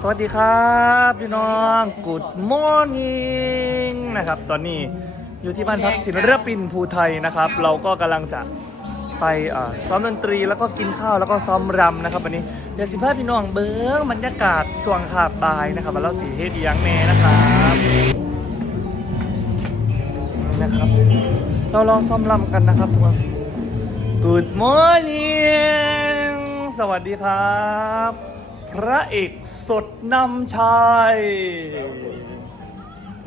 สวัสดีครับพี่น้อง Good Morning นะครับ ตอนนี้อยู่ที่บ้านพักศิลปินภูไทยนะครับ เราก็กำลังจะไปเอ่อซ้อมดนตรีแล้วก็กินข้าวแล้วก็ซ้อมรำนะครับวันนี้เดี๋ยวสิพาพี่น้องเบิ้งบรรยากาศช่วงขาบบายนะครับว่าเราสีเฮ็ดอีหยังแน่นะครับนะครับ เรารอซ้อมรำกันนะครับทุกคน Good morning สวัสดีครับ พระเอกสดนำชัย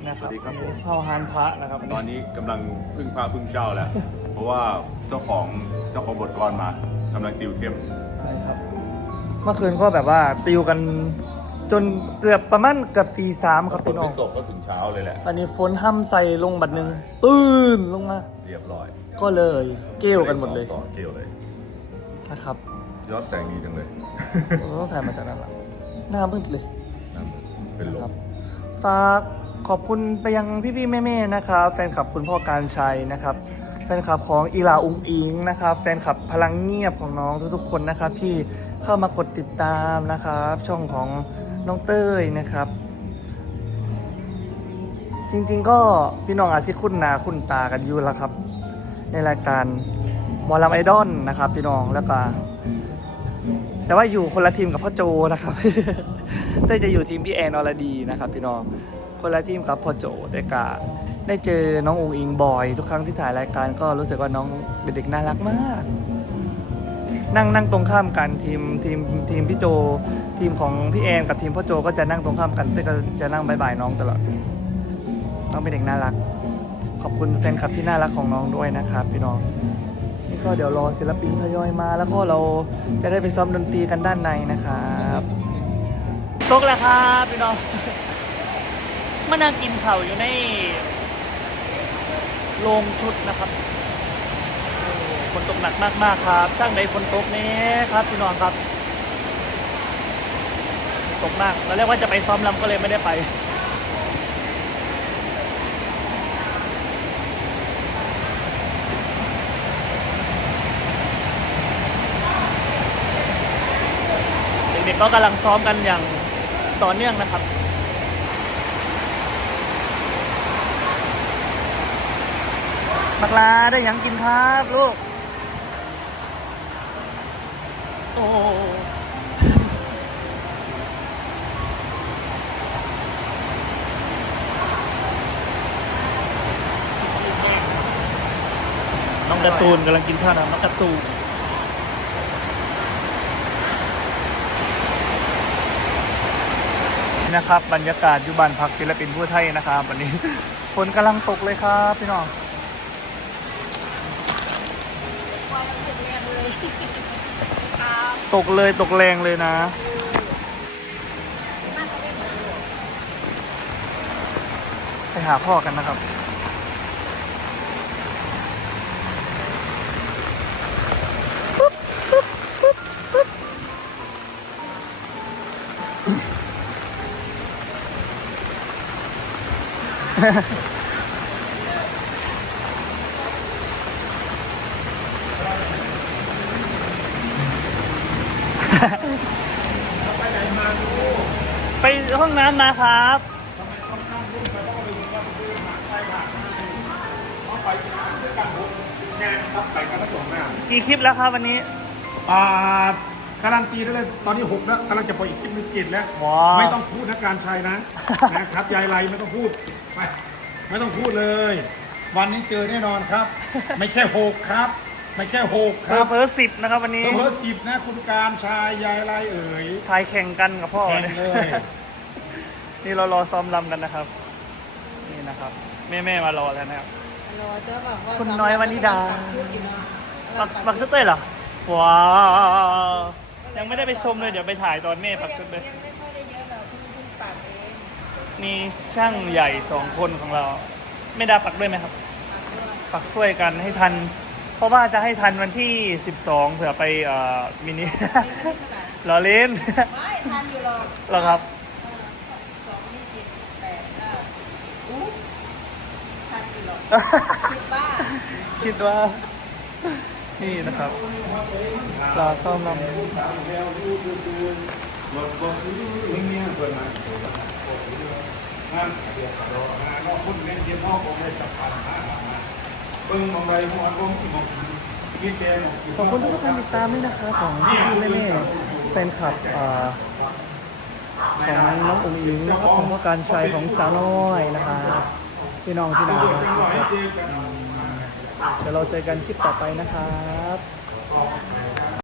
นะครับสวัสดีครับผม เข้าฮานพระนะครับตอนนี้กำลังพึ่งพระพึ่งเจ้าแล้ว เพราะว่าเจ้าของเจ้าของบทกรมากำลังติวเข้มใช่ครับ เมื่อคืนก็แบบว่าติวกันจนเกือบประมาณเกือบตีสามครับฝนพี่น้อไม่งตกก็ถึงเช้าเลยแหละ อันนี้ฝนห้ำใส่ลงบัดหนึ่งตื่นลงมา เรียบร้อยก็เลยเกลี้ยวกันหมดเลยต่อเกลียวเลยนะครับ ยอดแสงดีจังเลย เราต้องถ่ายมาจากด้านหลังหน้ามืดเลยนะเป็นลครัมบฝากขอบคุณไปยังพี่ๆแม่ๆนะครับ แฟนคลับคุณพ่อการชัยนะครับ แฟนคลับของอีลาอุงอิงนะครับ แฟนคลับพลังเงียบของน้องทุกๆคนนะครับ ที่เข้ามากดติดตามนะครับ ช่องของน้องเต้ยนะครับ จริงๆก็พี่น้องอาจสิคุ้นหนาคุ้นตากันอยู่แล้วครับ ในรายการหมอลำไอดอลนะครับ พี่น้องแล้วก็ แต่ว่าอยู่คนละทีมกับพ่อโจนะครับเต้จะอยู่ทีมพี่แอนอรดีนะครับ พี่น้อง คนละทีมกับพ่อโจแต่กาได้เจอน้ององอิงบ่อย ทุกครั้งที่ถ่ายรายการก็รู้สึกว่าน้องเป็นเด็กน่ารักมาก นั่งนั่งตรงข้ามกันทีมทีมทีมพี่โจ ทีมของพี่แอนกับทีมพ่อโจก็จะนั่งตรงข้ามกันเต้ก็จะนั่งบายบายน้องตลอด น้องเป็นเด็กน่ารัก ขอบคุณแฟนคลับที่น่ารักของน้องด้วยนะครับ พี่น้อง ก็เดี๋ยวรอศิลปินทยอยมา แล้วก็เราจะได้ไปซ้อมดนตรีกันด้านในนะครับตกแล้วครับพี่น้องมานั่งกินเข่าวอยู่ในโรงชุดนะครับฝนตกหนักมากๆครับตั้งใดฝนตกนี้ครับพี่น้องครับ ตกมากเราเรียกว่าจะไปซ้อมลำก็เลยไม่ได้ไป ด็กๆก็กำลังซ้อมกันอย่างต่อเนื่องนะครับมักลาได้ยังกินครับลูก โอ้น้องการ์ตูนกำลังกินข้าวนะน้องการ์ตูน นะครับ บรรยากาศยุบันพักศิลปินผู้ไทยนะครับ วันนี้ฝนกำลังตกเลยครับพี่น้องตกเลยตกแรงเลยนะ ไปหาพ่อกันนะครับ ไปห้องน้ำมาครับงานครับไปกันทั้งสองหน้ากี่คลิปแล้วครับวันนี้อ่าการันตีได้เลยตอนนี้หกแล้วกำลังจะปล่อยอีกคลิปหนึงกินแล้ว ว้าว ไม่ต้องพูดนะการชัยนะ นะครับยายไรไม่ต้องพูด ไปไม่ต้องพูดเลย วันนี้เจอแน่นอนครับ ไม่แค่หกครับ ไม่แค่หกเพครัอบเพอสิบนะครับ วันนี้เพิ่มสิบนะ คุณการชายยายไรเอ๋ยถ่ายแข่งกันกับพ่อแข่งเนี่ยเลย นี่เรารอซ้อมรำกันนะครับ นี่นะครับ แม่แม่ๆมารอแล้วนะครับคุณน้อยวนิดาปักปักชุดเต้ยเหรอว้าวยังไม่ได้ไปชมเลยเดี๋ยวไปถ่ายตอนแม่ปักชุดเลย มีช่างใหญ่สองคนของเรา ไม่ได้ปักด้วยไหมครับ ปักช่วยกันให้ทัน เพราะว่าจะให้ทันวันที่ 12 เผื่อไปเอ่อมินิมีไม่เท่าไหร่รอเล่นไม่ทันอยู่หรอกเหรอครับเออสองยี่สิบแปดเก้าอู้ทันอยู่หรอกคิดบ้าคิดว่า นี่นะครับรอซ่อมลำ รถบอกคือไม่เงี้ยเปิดนะนั่นเดียวกระโดดนะนอกพุ่นเล่นเกมนอกผมเลยสักพันห้านะเบิ้งมองไรมองผมมองกินเจมองขอบคุณทุกการติดตามด้วยนะคะของพี่แม่แม่แฟนคลับอ่อของน้องอุ๋งอิงนะครับของพ่อการชัยของสาวน้อยนะคะพี่น้องที่น่ารักจังหวะเดี๋ยวเราเจอกันคลิปต่อไปนะครับ